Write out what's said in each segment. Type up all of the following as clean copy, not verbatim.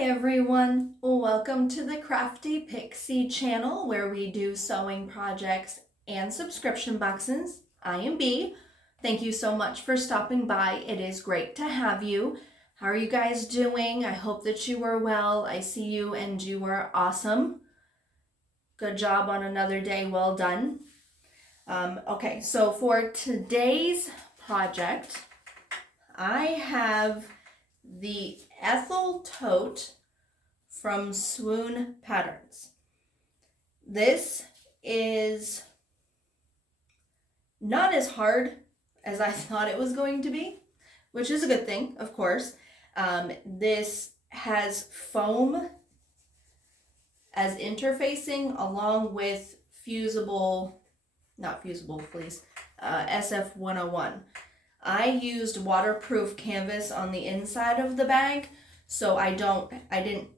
Hi everyone, welcome to the Crafty Pixie channel where we do sewing projects and subscription boxes. I am Bee. Thank you so much for stopping by. It is great to have you. How are you guys doing? I hope that you are well. I see you and you are awesome. Good job on another day. Well done. Okay, so for today's project, I have the Ethel Tote from Swoon Patterns. This is not as hard as I thought it was going to be, which is a good thing, of course. This has foam as interfacing along with SF101. I used waterproof canvas on the inside of the bag, so I didn't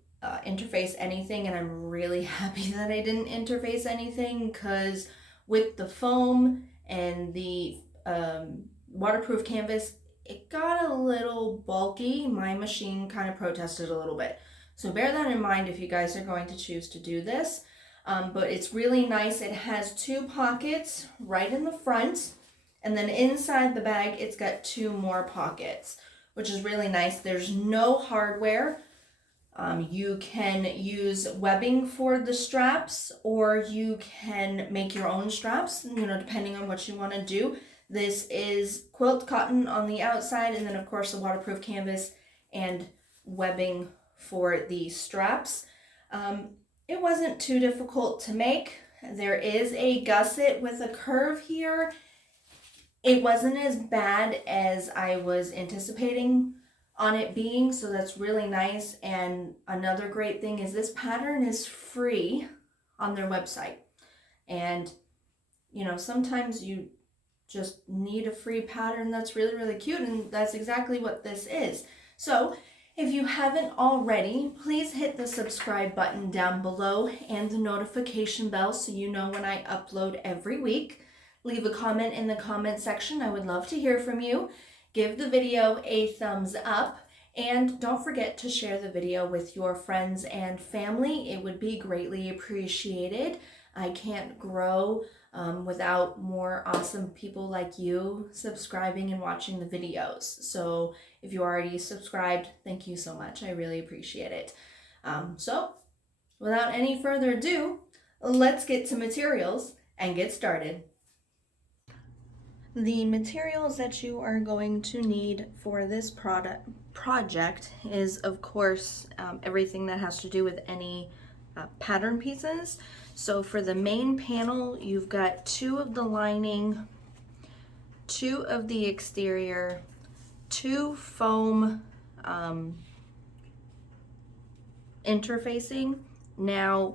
interface anything, and I'm really happy that I didn't interface anything, because with the foam and the waterproof canvas, it got a little bulky. My machine kind of protested a little bit. So bear that in mind if you guys are going to choose to do this. But it's really nice. It has two pockets right in the front, and then inside the bag it's got two more pockets, which is really nice. There's no hardware. You can use webbing for the straps, or you can make your own straps, depending on what you want to do. This is quilt cotton on the outside, and then of course the waterproof canvas and webbing for the straps. It wasn't too difficult to make. There is a gusset with a curve here. It wasn't as bad as I was anticipating on it being, so that's really nice. And another great thing is this pattern is free on their website. And sometimes you just need a free pattern that's really, really cute, and that's exactly what this is. So if you haven't already, please hit the subscribe button down below and the notification bell so you know when I upload every week. Leave a comment in the comment section. I would love to hear from you. Give the video a thumbs up, and don't forget to share the video with your friends and family. It would be greatly appreciated. I can't grow without more awesome people like you subscribing and watching the videos. So if you already subscribed, thank you so much. I really appreciate it. So without any further ado, let's get to materials and get started. The materials that you are going to need for this project is, of course, everything that has to do with any pattern pieces. So for the main panel, you've got 2 of the lining, 2 of the exterior, 2 foam interfacing. Now,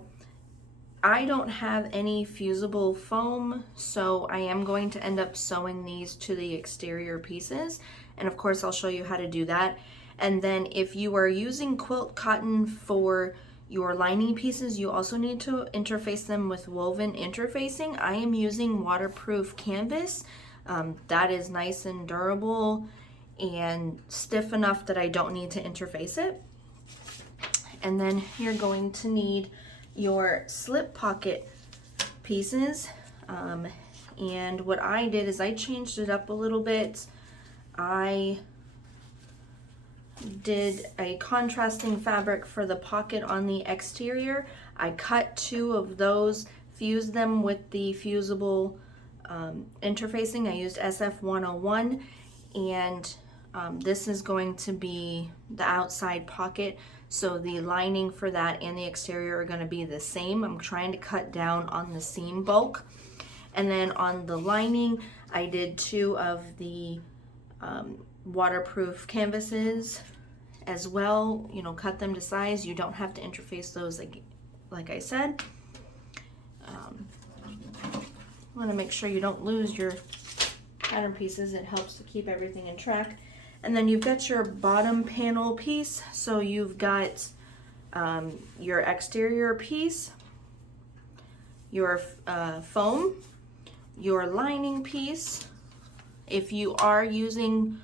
I don't have any fusible foam, so I am going to end up sewing these to the exterior pieces, and of course I'll show you how to do that. And then if you are using quilt cotton for your lining pieces, you also need to interface them with woven interfacing. I am using waterproof canvas. That is nice and durable and stiff enough that I don't need to interface it. And then you're going to need your slip pocket pieces, and what I did is I changed it up a little bit. I did a contrasting fabric for the pocket on the exterior. I cut 2 of those, fused them with the fusible interfacing. I used SF101, and this is going to be the outside pocket. So the lining for that and the exterior are going to be the same. I'm trying to cut down on the seam bulk. And then on the lining, I did 2 of the waterproof canvases as well. Cut them to size. You don't have to interface those like I said. Want to make sure you don't lose your pattern pieces. It helps to keep everything in track. And then you've got your bottom panel piece. So you've got your exterior piece, your foam, your lining piece. If you are using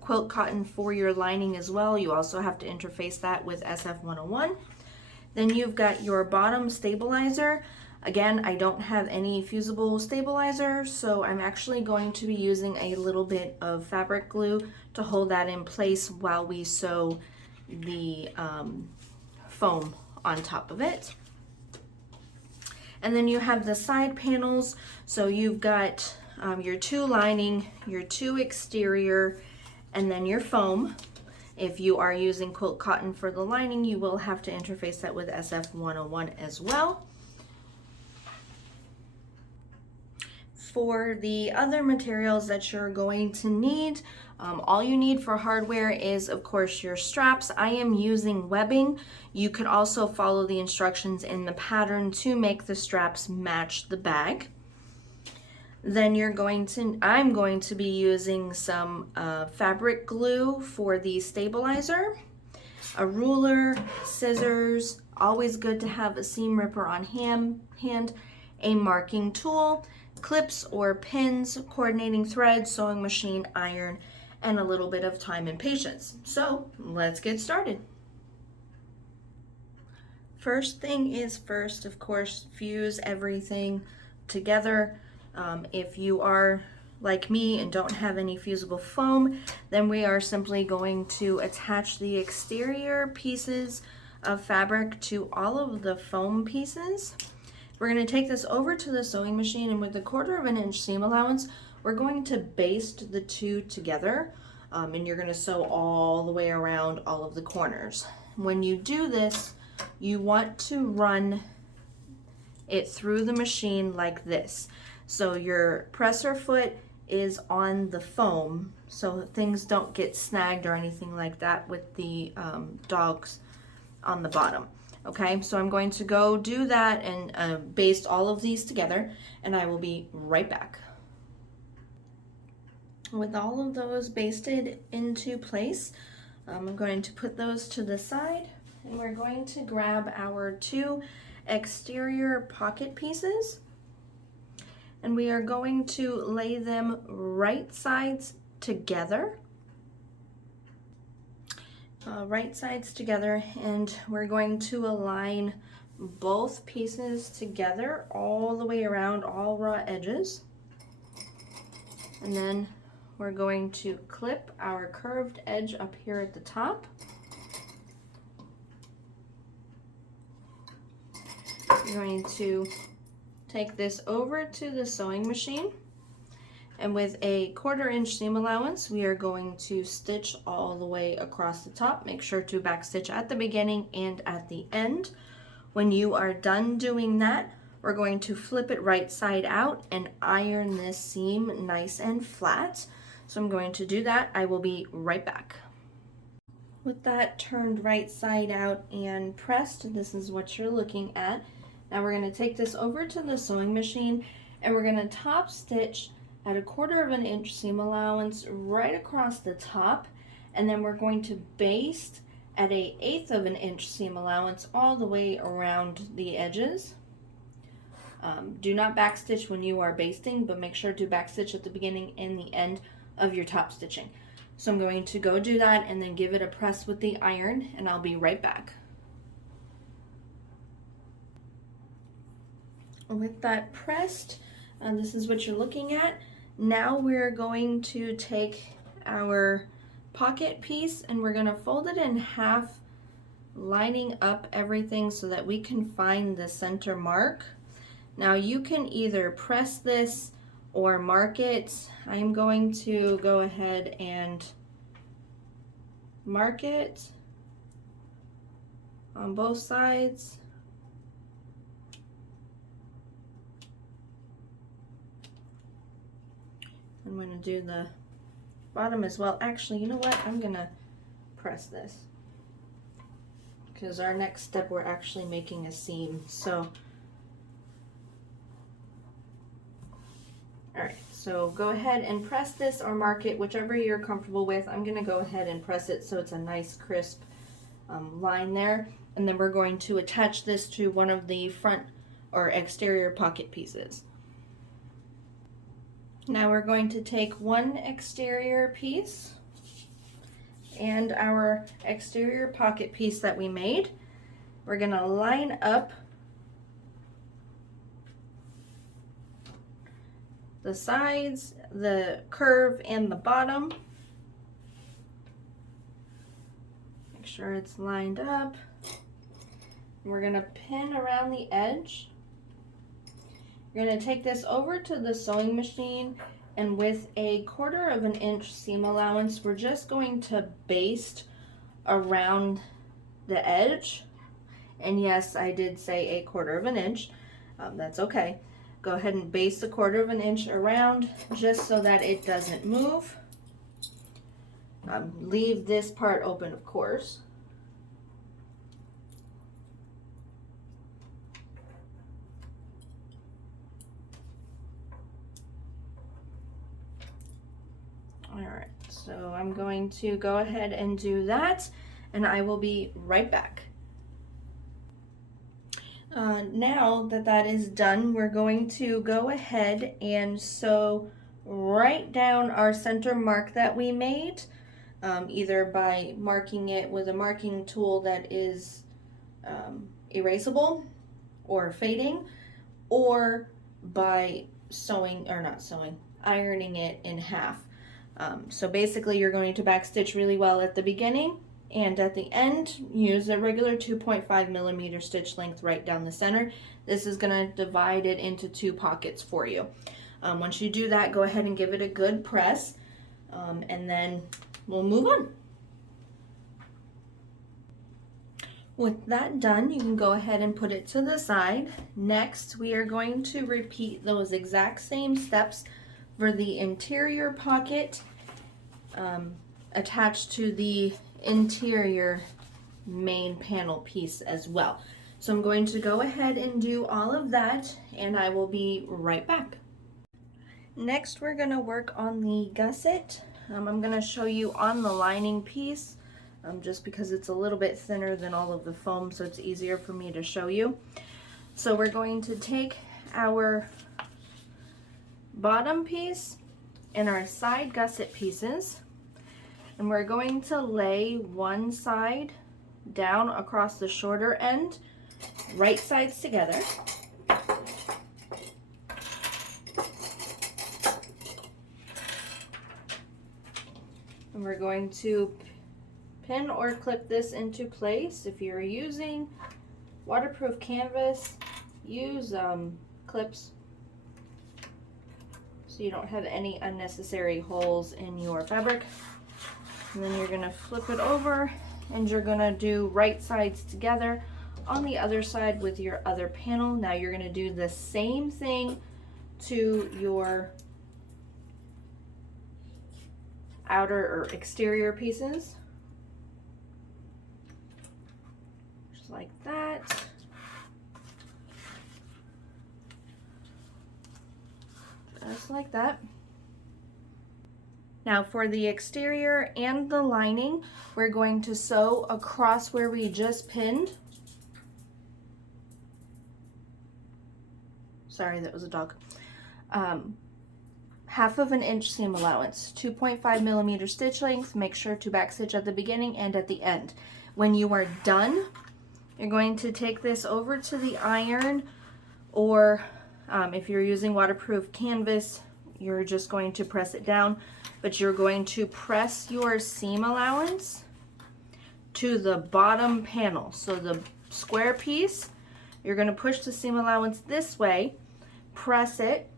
quilt cotton for your lining as well. You also have to interface that with SF101. Then you've got your bottom stabilizer. Again, I don't have any fusible stabilizer, so I'm actually going to be using a little bit of fabric glue to hold that in place while we sew the foam on top of it. And then you have the side panels. So you've got your two lining, your two exterior, and then your foam. If you are using quilt cotton for the lining, you will have to interface that with SF101 as well. For the other materials that you're going to need, all you need for hardware is, of course, your straps. I am using webbing. You could also follow the instructions in the pattern to make the straps match the bag. Then I'm going to be using some fabric glue for the stabilizer, a ruler, scissors, always good to have a seam ripper on hand, a marking tool, clips or pins, coordinating thread, sewing machine, iron, and a little bit of time and patience. So let's get started. First thing is first, of course, fuse everything together. If you are like me and don't have any fusible foam, then we are simply going to attach the exterior pieces of fabric to all of the foam pieces. We're going to take this over to the sewing machine, and with a 1/4 inch seam allowance, we're going to baste the two together, and you're going to sew all the way around all of the corners. When you do this, you want to run it through the machine like this. So your presser foot is on the foam, so things don't get snagged or anything like that with the dogs on the bottom. Okay, so I'm going to go do that and baste all of these together, and I will be right back. With all of those basted into place, I'm going to put those to the side, and we're going to grab our two exterior pocket pieces, and we are going to lay them right sides together. And we're going to align both pieces together all the way around, all raw edges. And then we're going to clip our curved edge up here at the top. We're going to take this over to the sewing machine, and with a 1/4 inch seam allowance, we are going to stitch all the way across the top. Make sure to backstitch at the beginning and at the end. When you are done doing that, we're going to flip it right side out and iron this seam nice and flat. So I'm going to do that. I will be right back. With that turned right side out and pressed, this is what you're looking at. Now we're going to take this over to the sewing machine, and we're going to top stitch at a 1/4 inch seam allowance right across the top, and then we're going to baste at a 1/8 inch seam allowance all the way around the edges. Do not backstitch when you are basting, but make sure to backstitch at the beginning and the end of your top stitching. So I'm going to go do that and then give it a press with the iron, and I'll be right back. With that pressed, this is what you're looking at. Now we're going to take our pocket piece and we're going to fold it in half, lining up everything so that we can find the center mark. Now you can either press this or mark it. I'm going to go ahead and mark it on both sides. I'm going to do the bottom as well. Actually, you know what? I'm going to press this, because our next step, we're actually making a seam. So, all right, so go ahead and press this or mark it, whichever you're comfortable with. I'm going to go ahead and press it so it's a nice crisp line there. And then we're going to attach this to one of the front or exterior pocket pieces. Now we're going to take one exterior piece, and our exterior pocket piece that we made. We're gonna line up the sides, the curve, and the bottom. Make sure it's lined up. We're gonna pin around the edge. You're gonna take this over to the sewing machine, and with a 1/4 of an inch seam allowance, we're just going to baste around the edge. And yes, I did say a 1/4 of an inch. That's okay. Go ahead and baste a 1/4 of an inch around just so that it doesn't move. Leave this part open, of course. All right, so I'm going to go ahead and do that, and I will be right back. Now that that is done, we're going to go ahead and sew right down our center mark that we made, either by marking it with a marking tool that is erasable or fading, or by ironing it in half. So basically you're going to backstitch really well at the beginning, and at the end use a regular 2.5 millimeter stitch length right down the center. This is going to divide it into 2 pockets for you. Once you do that, go ahead and give it a good press, and then we'll move on. With that done, you can go ahead and put it to the side. Next, we are going to repeat those exact same steps for the interior pocket attached to the interior main panel piece as well. So I'm going to go ahead and do all of that, and I will be right back. Next, we're going to work on the gusset. I'm going to show you on the lining piece, just because it's a little bit thinner than all of the foam, so it's easier for me to show you. So we're going to take our bottom piece and our side gusset pieces, and we're going to lay one side down across the shorter end, right sides together. And we're going to pin or clip this into place. If you're using waterproof canvas, use clips so you don't have any unnecessary holes in your fabric. And then you're going to flip it over, and you're going to do right sides together on the other side with your other panel. Now you're going to do the same thing to your outer or exterior pieces, just like that. Just like that. Now for the exterior and the lining, we're going to sew across where we just pinned. Sorry, that was a dog. 1/2 of an inch seam allowance, 2.5 millimeter stitch length. Make sure to backstitch at the beginning and at the end. When you are done, you're going to take this over to the iron, or if you're using waterproof canvas, you're just going to press it down, but you're going to press your seam allowance to the bottom panel. So the square piece, you're going to push the seam allowance this way, press it.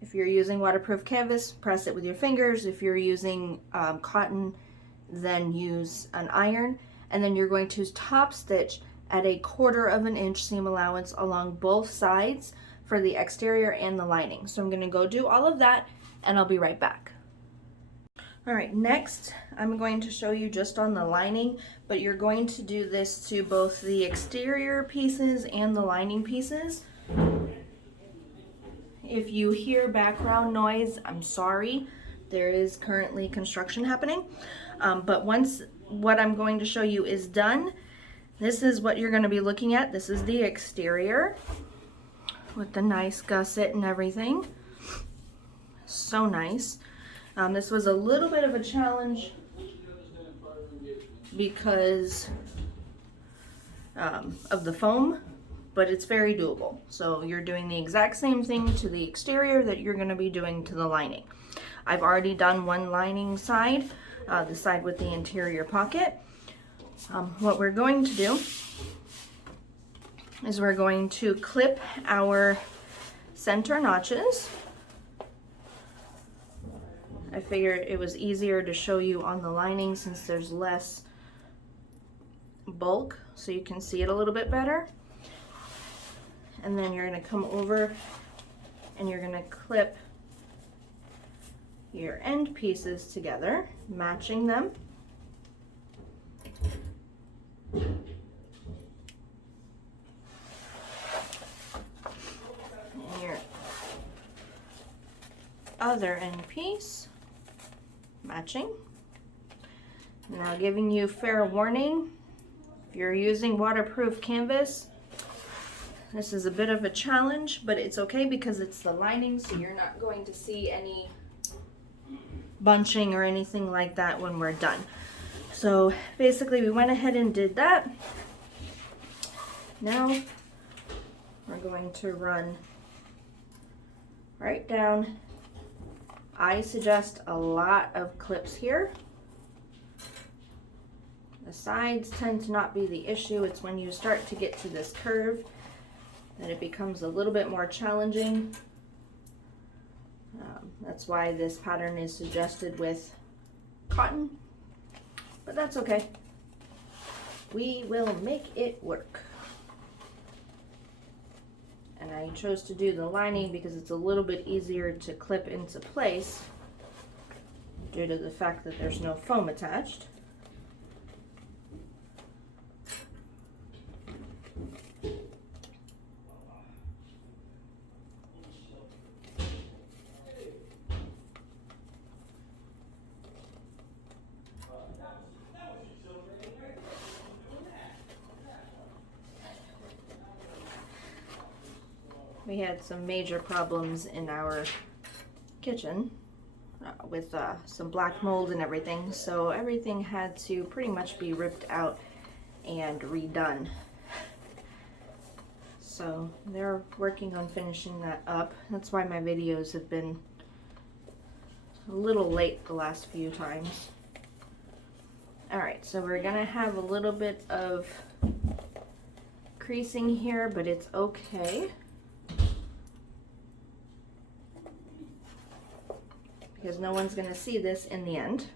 If you're using waterproof canvas, press it with your fingers. If you're using cotton, then use an iron, and then you're going to top stitch at a 1/4 of an inch seam allowance along both sides for the exterior and the lining. So I'm going to go do all of that, and I'll be right back. All right, next I'm going to show you just on the lining, but you're going to do this to both the exterior pieces and the lining pieces. If you hear background noise, I'm sorry. There is currently construction happening. But once what I'm going to show you is done, this is what you're going to be looking at. This is the exterior with the nice gusset and everything. So nice. This was a little bit of a challenge because of the foam, but it's very doable. So you're doing the exact same thing to the exterior that you're going to be doing to the lining. I've already done one lining side, the side with the interior pocket. What we're going to do is we're going to clip our center notches. I figured it was easier to show you on the lining since there's less bulk, so you can see it a little bit better. And then you're going to come over and you're going to clip your end pieces together, matching them. Your other end piece, matching. Now, giving you fair warning, if you're using waterproof canvas, this is a bit of a challenge, but it's okay because it's the lining, so you're not going to see any bunching or anything like that when we're done. So basically we went ahead and did that. Now we're going to run right down. I suggest a lot of clips here. The sides tend to not be the issue. It's when you start to get to this curve that it becomes a little bit more challenging. That's why this pattern is suggested with cotton, but that's okay. We will make it work. And I chose to do the lining because it's a little bit easier to clip into place due to the fact that there's no foam attached. We had some major problems in our kitchen with some black mold and everything, so everything had to pretty much be ripped out and redone. So they're working on finishing that up. That's why my videos have been a little late the last few times. Alright, so we're gonna have a little bit of creasing here, but it's okay, because no one's going to see this in the end.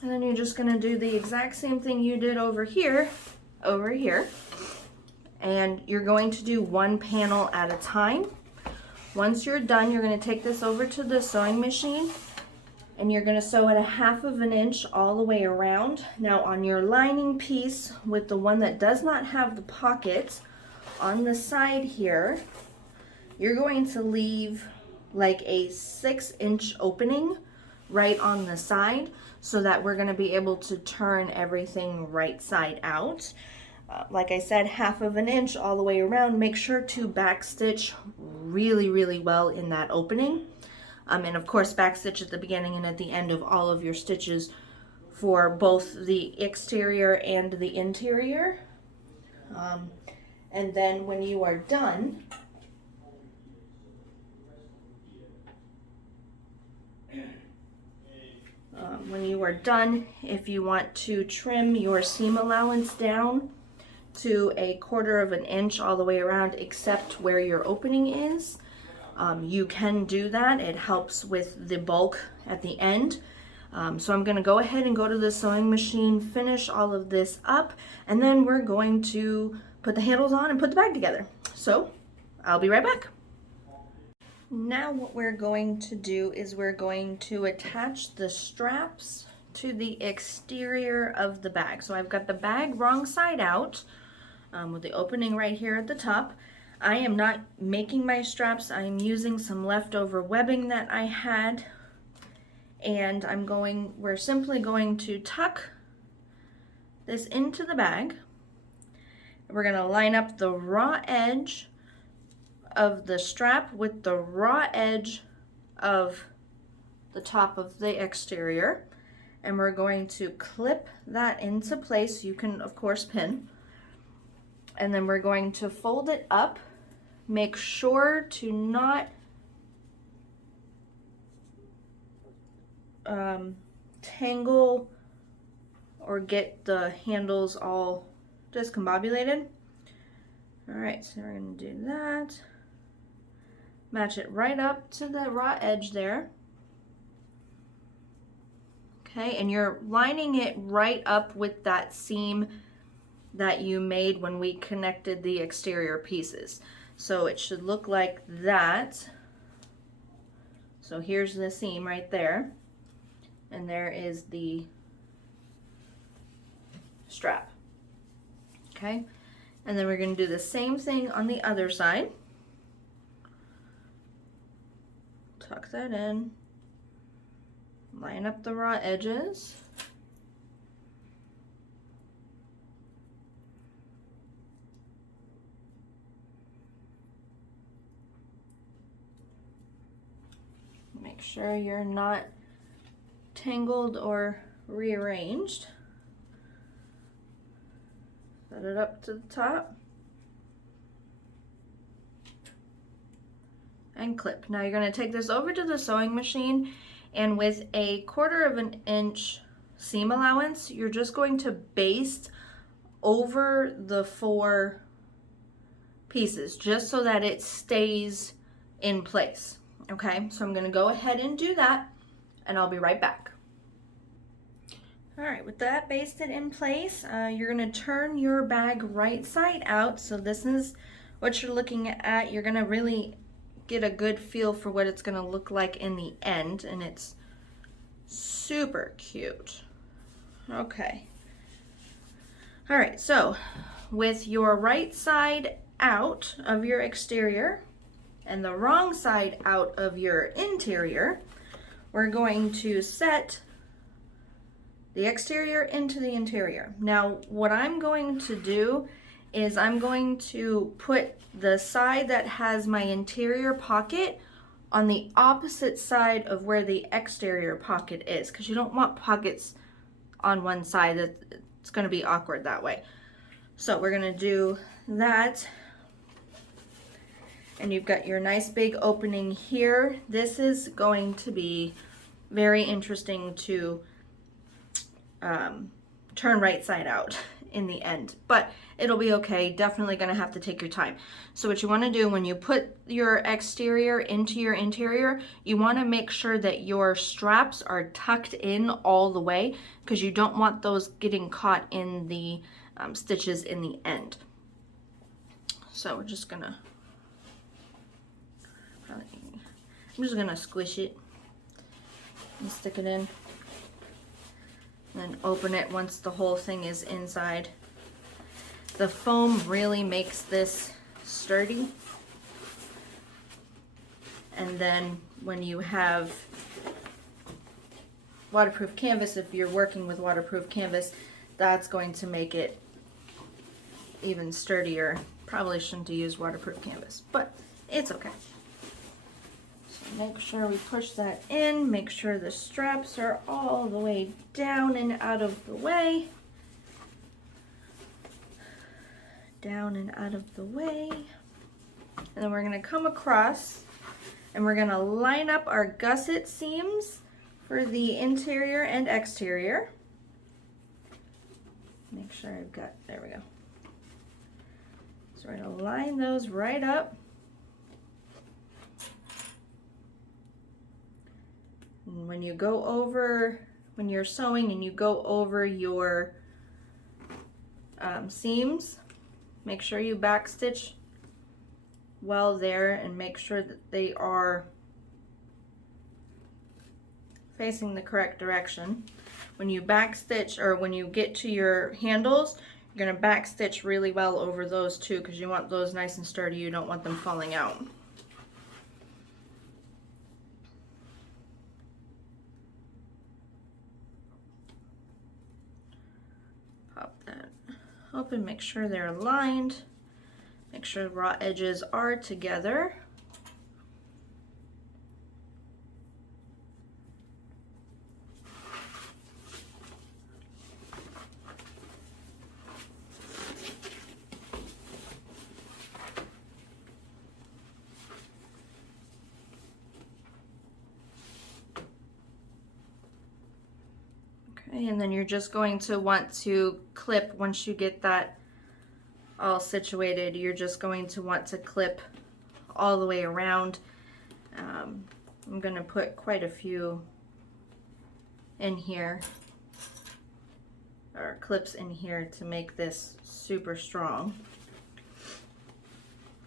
And then you're just going to do the exact same thing you did over here, and you're going to do one panel at a time. Once you're done, you're going to take this over to the sewing machine and you're going to sew it 1/2 inch all the way around. Now on your lining piece, with the one that does not have the pockets on the side here, you're going to leave like a 6-inch opening right on the side so that we're going to be able to turn everything right side out. Like I said, 1/2 inch all the way around. Make sure to backstitch really well in that opening. And of course backstitch at the beginning and at the end of all of your stitches for both the exterior and the interior. And then when you are done, if you want to trim your seam allowance down to 1/4 inch all the way around except where your opening is, you can do that. It helps with the bulk at the end. So I'm going to go ahead and go to the sewing machine, finish all of this up, and then we're going to put the handles on and put the bag together. So I'll be right back. Now what we're going to do is we're going to attach the straps to the exterior of the bag. So I've got the bag wrong side out, with the opening right here at the top. I am not making my straps. I'm using some leftover webbing that I had, and we're simply going to tuck this into the bag. We're going to line up the raw edge of the strap with the raw edge of the top of the exterior, and we're going to clip that into place. You can of course pin, and then we're going to fold it up. Make sure to not tangle or get the handles all discombobulated. All right, so we're going to do that. Match it right up to the raw edge there. Okay, and you're lining it right up with that seam that you made when we connected the exterior pieces. So it should look like that. So here's the seam right there, and there is the strap. Okay, and then we're going to do the same thing on the other side. Tuck that in, line up the raw edges. Make sure you're not tangled or rearranged. Set it up to the top and clip. Now you're going to take this over to the sewing machine, and with a 1/4 of an inch seam allowance, you're just going to baste over the 4 pieces just so that it stays in place. Okay, so I'm going to go ahead and do that, and I'll be right back. All right, with that basted in place, you're going to turn your bag right side out. So this is what you're looking at. You're going to really get a good feel for what it's going to look like in the end, and it's super cute. Okay. All right, so with your right side out of your exterior and the wrong side out of your interior, we're going to set the exterior into the interior. Now, what I'm going to do is I'm going to put the side that has my interior pocket on the opposite side of where the exterior pocket is, because you don't want pockets on one side. It's going to be awkward that way. So we're going to do that. And you've got your nice big opening here. This is going to be very interesting to turn right side out in the end, but it'll be okay. Definitely gonna have to take your time. So what you want to do when you put your exterior into your interior, you want to make sure that your straps are tucked in all the way, because you don't want those getting caught in the stitches in the end. So we're just gonna squish it and stick it in, and then open it once the whole thing is inside. The foam really makes this sturdy, and then when you have waterproof canvas, if you're working with waterproof canvas, that's going to make it even sturdier. Probably shouldn't have used waterproof canvas, but it's okay. Make sure we push that in, make sure the straps are all the way down and out of the way. Down and out of the way. And then we're going to come across and we're going to line up our gusset seams for the interior and exterior. Make sure I've got, there we go. So we're going to line those right up. And when you go over, when you're sewing and you go over your seams, make sure you backstitch well there and make sure that they are facing the correct direction. When you backstitch, or when you get to your handles, you're going to backstitch really well over those too, because you want those nice and sturdy. You don't want them falling out. Pop open, make sure they're aligned, make sure the raw edges are together. And then you're just going to want to clip, once you get that all situated, you're just going to want to clip all the way around. I'm going to put quite a few in here, or clips in here, to make this super strong.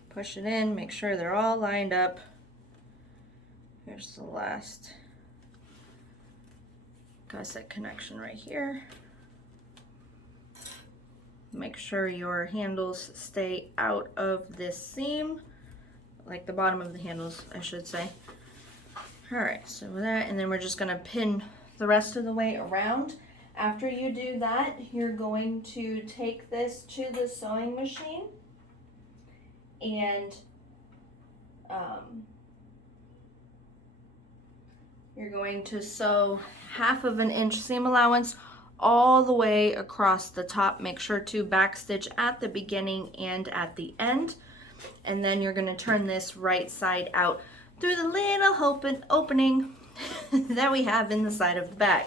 Push it in, make sure they're all lined up. Here's the last gusset connection right here. Make sure your handles stay out of this seam, like the bottom of the handles, I should say. Alright, so with that, and then we're just going to pin the rest of the way around. After you do that, you're going to take this to the sewing machine and you're going to sew 1/2 inch seam allowance all the way across the top. Make sure to backstitch at the beginning and at the end. And then you're going to turn this right side out through the little opening that we have in the side of the bag.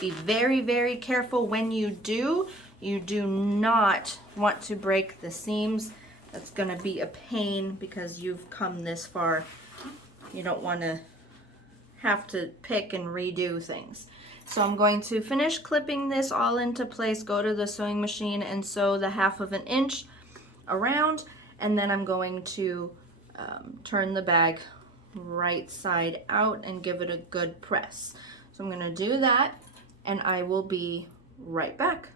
Be very, very careful when you do. You do not want to break the seams. That's going to be a pain because you've come this far. You don't want to have to pick and redo things. So I'm going to finish clipping this all into place, go to the sewing machine and sew the 1/2 inch around, and then I'm going to turn the bag right side out and give it a good press. So I'm going to do that and I will be right back.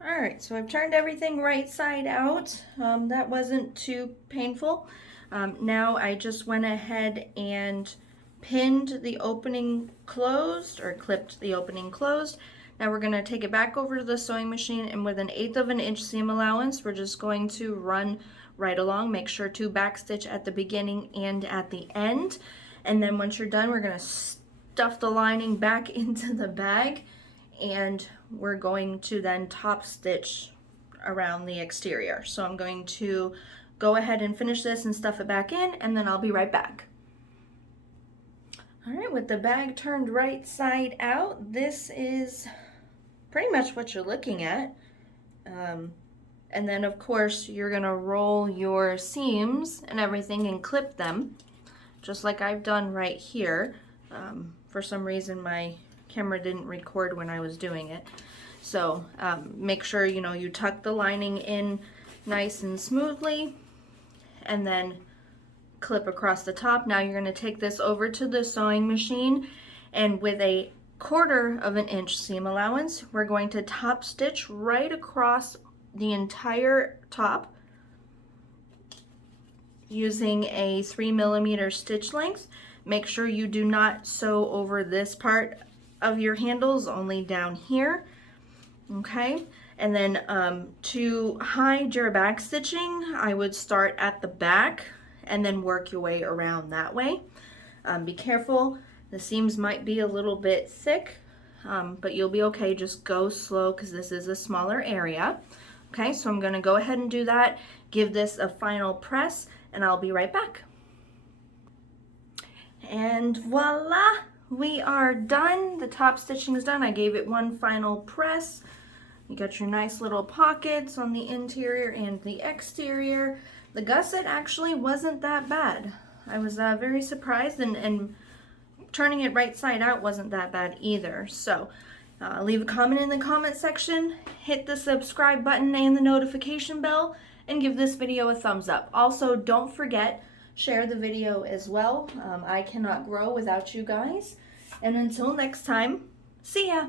Alright, so I've turned everything right side out. That wasn't too painful. Now I just went ahead and pinned the opening closed, or clipped the opening closed. Now we're going to take it back over to the sewing machine, and with 1/8 inch seam allowance, we're just going to run right along. Make sure to backstitch at the beginning and at the end. And then once you're done, we're going to stuff the lining back into the bag, and we're going to then top stitch around the exterior. So I'm going to go ahead and finish this and stuff it back in, and then I'll be right back. Alright, with the bag turned right side out, this is pretty much what you're looking at. And then of course you're going to roll your seams and everything and clip them, just like I've done right here. For some reason my camera didn't record when I was doing it. So make sure you tuck the lining in nice and smoothly, and then clip across the top. Now you're going to take this over to the sewing machine, and with 1/4 inch seam allowance, we're going to top stitch right across the entire top using a 3mm stitch length. Make sure you do not sew over this part of your handles, only down here. Okay, and then to hide your back stitching, I would start at the back and then work your way around that way. Be careful, the seams might be a little bit thick, but you'll be okay. Just go slow because this is a smaller area. Okay, so I'm going to go ahead and do that, give this a final press, and I'll be right back. And voila, we are done. The top stitching is done. I gave it one final press. You got your nice little pockets on the interior and the exterior. The gusset actually wasn't that bad. I was very surprised, and turning it right side out wasn't that bad either. So leave a comment in the comment section, hit the subscribe button and the notification bell, and give this video a thumbs up. Also, don't forget, share the video as well. I cannot grow without you guys. And until next time, see ya!